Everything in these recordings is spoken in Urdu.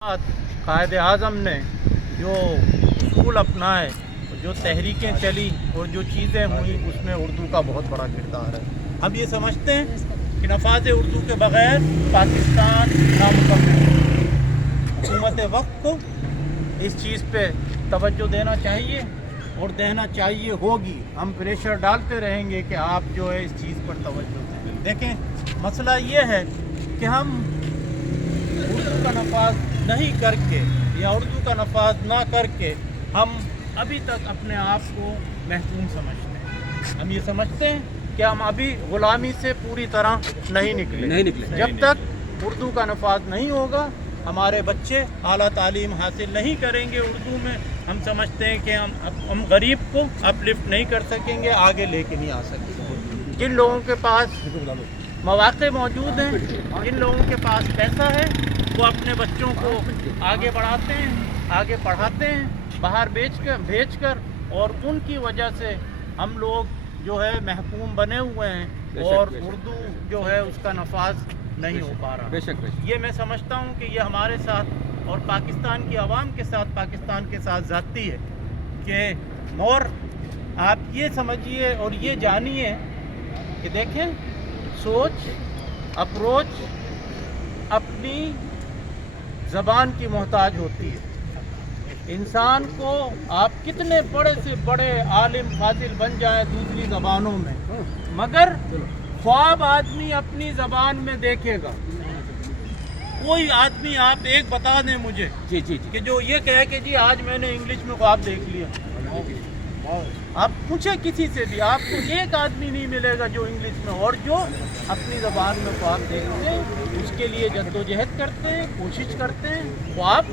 قائد اعظم نے جو اصول اپنائے، جو تحریکیں چلی اور جو چیزیں ہوئیں، اس میں اردو کا بہت بڑا کردار ہے۔ ہم یہ سمجھتے ہیں کہ نفاذ اردو کے بغیر پاکستان نامکمل ہے۔ حکومت وقت کو اس چیز پہ توجہ دینا چاہیے اور دینا چاہیے ہوگی۔ ہم پریشر ڈالتے رہیں گے کہ آپ جو ہے اس چیز پر توجہ دیں۔ دیکھیں، مسئلہ یہ ہے کہ ہم اردو کا نفاذ نہیں کر کے یا اردو کا نفاذ نہ کر کے ہم ابھی تک اپنے آپ کو محکوم سمجھتے ہیں۔ ہم یہ سمجھتے ہیں کہ ہم ابھی غلامی سے پوری طرح نہیں نکلے۔ جب تک اردو کا نفاذ نہیں ہوگا، ہمارے بچے اعلیٰ تعلیم حاصل نہیں کریں گے اردو میں، ہم سمجھتے ہیں کہ ہم غریب کو اپ لفٹ نہیں کر سکیں گے، آگے لے کے نہیں آ سکیں گے۔ جن لوگوں کے پاس مواقع موجود ہیں، جن لوگوں کے پاس پیسہ ہے، وہ اپنے بچوں کو آگے بڑھاتے ہیں، آگے پڑھاتے ہیں باہر بھیج کر، اور ان کی وجہ سے ہم لوگ جو ہے محکوم بنے ہوئے ہیں اور اردو جو ہے اس کا نفاذ نہیں ہو پا رہا۔ یہ میں سمجھتا ہوں کہ یہ ہمارے ساتھ اور پاکستان کی عوام کے ساتھ، پاکستان کے ساتھ زیادتی ہے کہ اور آپ یہ سمجھیے اور یہ جانیے کہ دیکھیں، سوچ اپروچ اپنی زبان کی محتاج ہوتی ہے۔ انسان کو آپ کتنے بڑے سے بڑے عالم فاضل بن جائیں دوسری زبانوں میں، مگر خواب آدمی اپنی زبان میں دیکھے گا۔ کوئی آدمی آپ ایک بتا دیں مجھے کہ جو یہ کہے کہ جی آج میں نے انگلش میں خواب دیکھ لیا۔ آپ پوچھیں کسی سے بھی، آپ کو ایک آدمی نہیں ملے گا جو انگلش میں اور جو اپنی زبان میں خواب دیکھتے ہیں، اس کے لیے جدوجہد کرتے ہیں، کوشش کرتے ہیں۔ خواب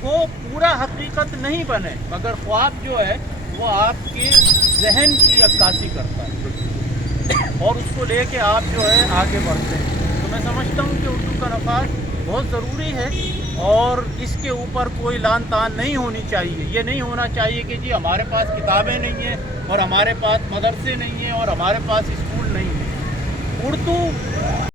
کو پورا حقیقت نہیں بنے، مگر خواب جو ہے وہ آپ کے ذہن کی عکاسی کرتا ہے اور اس کو لے کے آپ جو ہے آگے بڑھتے ہیں۔ تو میں سمجھتا ہوں کہ اردو کا نفاذ بہت ضروری ہے اور اس کے اوپر کوئی لان تان نہیں ہونی چاہیے۔ یہ نہیں ہونا چاہیے کہ جی ہمارے پاس کتابیں نہیں ہیں اور ہمارے پاس مدرسے نہیں ہیں اور ہمارے پاس اسکول نہیں ہیں۔ اردو